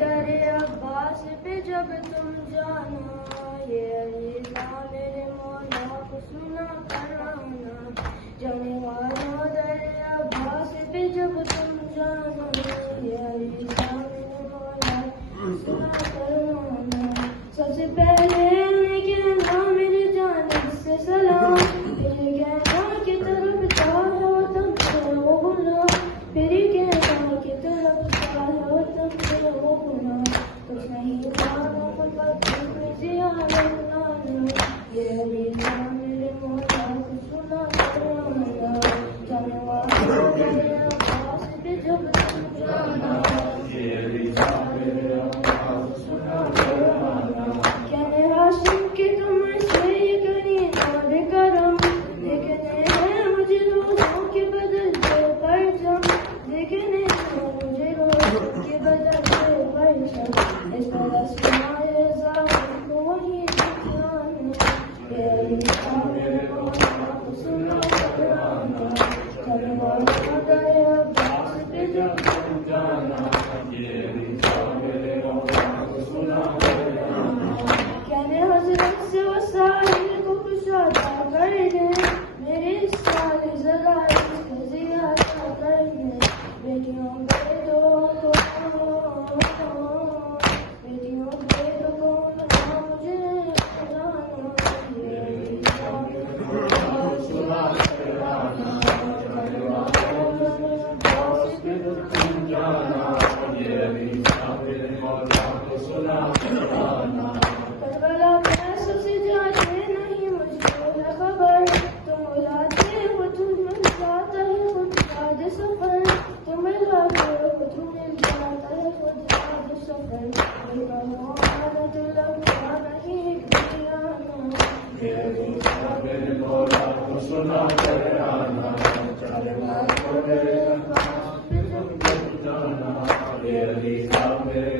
درے عباس پہ جب تم جانا، یہ علیزہ میرے مولا کو سنا کرانا. جانے والوں درے عباس پہ جب تم جانا، یہ علیزہ میرے مولا کو سنا کرانا. سب سے پہلے کہنا میری جانب سے سلام، پھر کہنا کی طرف چاہو تم سے وہ غلام، پھر کہنا کی طرف چاہو تم سے وہ غلام. کچھ نہیں پانا فقط تم زیادہ لانا، یہ علیزہ میرے مولا کو سنا کرانا. جانے والوں درے عباس پہ جب تم جانا، یہ علیزہ میرے مولا کو سنا کرانا. کہنے ہاشم کہ تم سے یہ کریم اور کرم، دیکھنے ہیں مجھے روحوں کے بدلتے پرچم، دیکھنے ہیں مجھے روحوں کے بدلتے پرچم. اس طرح سنائے ظاہر کو وہی دکھانا، یہ علیزہ میرے مولا کو سنا کرانا. جانے والوں درے عباس پہ جب تم جانا، یہ علیزہ میرے مولا کو سنا کرانا. کہنے حضرت سے وسائل کو کشادہ کر دیں، میرے سال ذرا اس کو زیادہ کر دیں. بیٹیوں بیٹوں کو مجھے جانا، یہ علیزہ میرے مولا کو سنا کرانا. جانے والوں درے عباس پہ جب تم جانا، یہ علیزہ میرے مولا کو سنا کرانا. کربلا میں سب سے جاتے نہیں مجھ کو ہے خبر، تم بلاتے ہو تم مل جاتا ہے خود یاد سفر، تم بلاتے ہو تم مل جاتا ہے خود یاد سفر. عادت لگتا نہیں بھی آنا، یہ علیزہ میرے مولا کو سنا کرانا. جانے والوں درے عباس پہ جب تم جانا، یہ علیزہ میرے